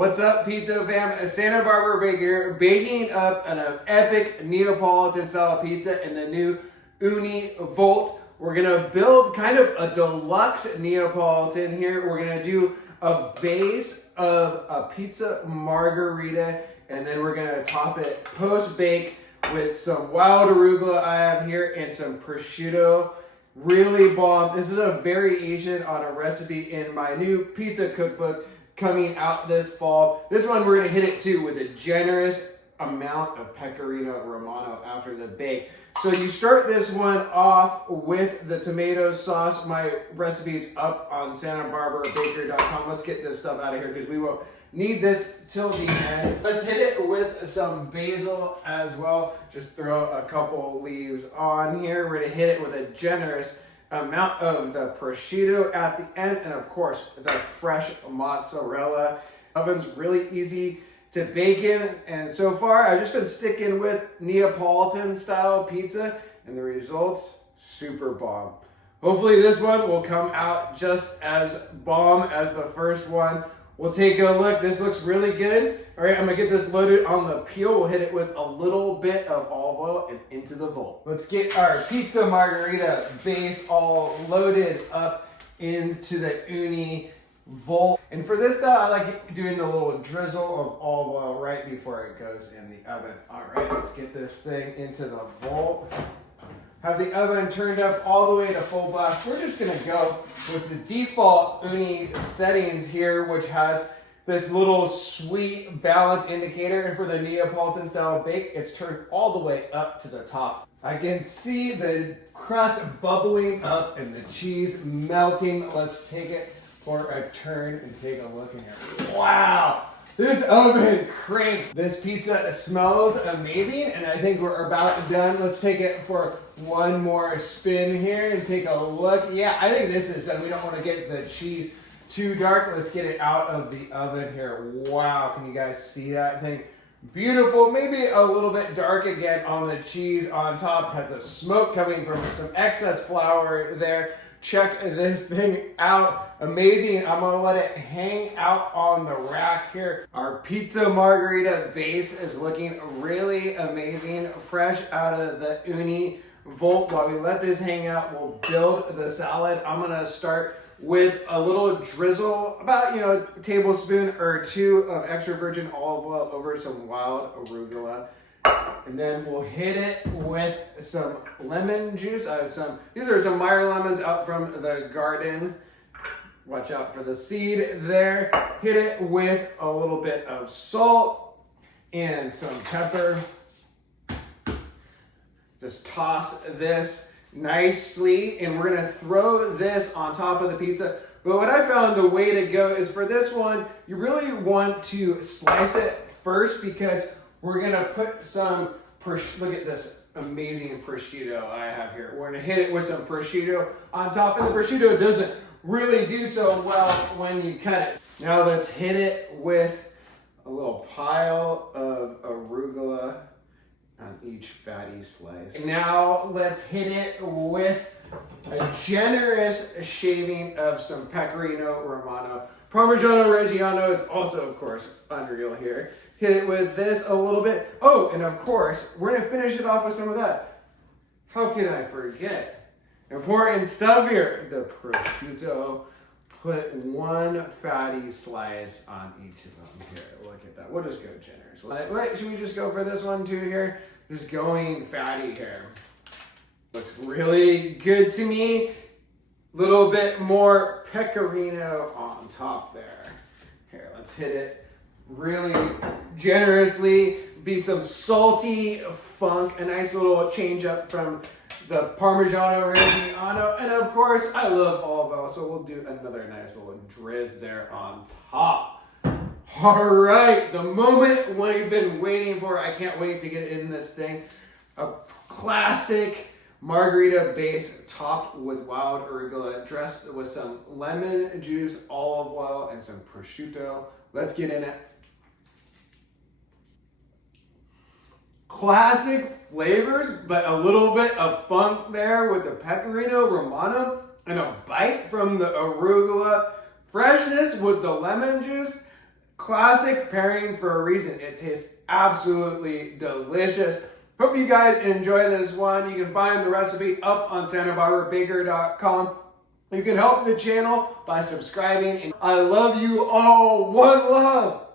What's up, pizza fam? Santa Barbara Baker baking up an epic Neapolitan style pizza in the new Ooni Volt. We're gonna build kind of a deluxe Neapolitan here. We're gonna do a base of a pizza margherita, and then we're gonna top it post-bake with some wild arugula I have here and some prosciutto. Really bomb. This is a variation on a recipe in my new pizza cookbook coming out this fall. This one we're gonna hit it too with a generous amount of pecorino romano after the bake. So you start this one off with the tomato sauce. My recipe's up on santabarbarabaker.com. Let's get this stuff out of here because we will need this till the end. Let's hit it with some basil as well. Just throw a couple leaves on here. We're gonna hit it with a generous amount of the prosciutto at the end, and of course the fresh mozzarella. Oven's really easy to bake in, and so far I've just been sticking with Neapolitan style pizza, and the results super bomb. Hopefully this one will come out just as bomb as the first one. We'll take a look. This looks really good. All right, I'm gonna get this loaded on the peel. We'll hit it with a little bit of olive oil and into the Volt. Let's get our pizza margherita base all loaded up into the Ooni Volt. And for this style, I like doing a little drizzle of olive oil right before it goes in the oven. All right, let's get this thing into the Volt. Have the oven turned up all the way to full blast. We're just gonna go with the default Ooni settings here, which has this little sweet balance indicator. And for the Neapolitan style bake, it's turned all the way up to the top. I can see the crust bubbling up and the cheese melting. Let's take it for a turn and take a look in here. Wow! This oven cranked. This pizza smells amazing, and I think we're about done. Let's take it for one more spin here and take a look. Yeah, I think this is done. We don't want to get the cheese too dark. Let's get it out of the oven here. Wow, can you guys see that thing? Beautiful, maybe a little bit dark again on the cheese on top. Had the smoke coming from some excess flour there. Check this thing out. Amazing. I'm gonna let it hang out on the rack here. Our pizza margherita base is looking really amazing. Fresh out of the Ooni Volt. While we let this hang out, we'll build the salad. I'm gonna start with a little drizzle, about a tablespoon or two of extra virgin olive oil over some wild arugula. And then we'll hit it with some lemon juice. I have these are some Meyer lemons out from the garden. Watch out for the seed there. Hit it with a little bit of salt and some pepper. Just toss this nicely, and we're gonna throw this on top of the pizza. But what I found the way to go is for this one, you really want to slice it first because we're gonna put some, look at this amazing prosciutto I have here. We're gonna hit it with some prosciutto on top, and the prosciutto doesn't really do so well when you cut it. Now let's hit it with a little pile of arugula on each fatty slice. Now let's hit it with a generous shaving of some pecorino romano. Parmigiano Reggiano is also, of course, unreal here. Hit it with this a little bit. Oh, and of course, we're gonna finish it off with some of that. How can I forget? Important stuff here. The prosciutto. Put one fatty slice on each of them here. Look at that. We'll just go generous. Wait, should we just go for this one too here? Just going fatty here. Looks really good to me. Little bit more pecorino on top there. Here, let's hit it really generously. Be some salty funk, a nice little change up from the Parmigiano Reggiano, and of course I love olive oil, so we'll do another nice little drizz there on top. All right, the moment we've been waiting for. I can't wait to get in this thing. A classic margherita base topped with wild arugula, dressed with some lemon juice, olive oil, and some prosciutto. Let's get in it. Classic flavors, but a little bit of funk there with the pecorino romano and a bite from the arugula. Freshness with the lemon juice. classic pairings for a reason. It tastes absolutely delicious. Hope you guys enjoy this one. You can find the recipe up on SantaBarbaraBaker.com. You can help the channel by subscribing. And I love you all. One love.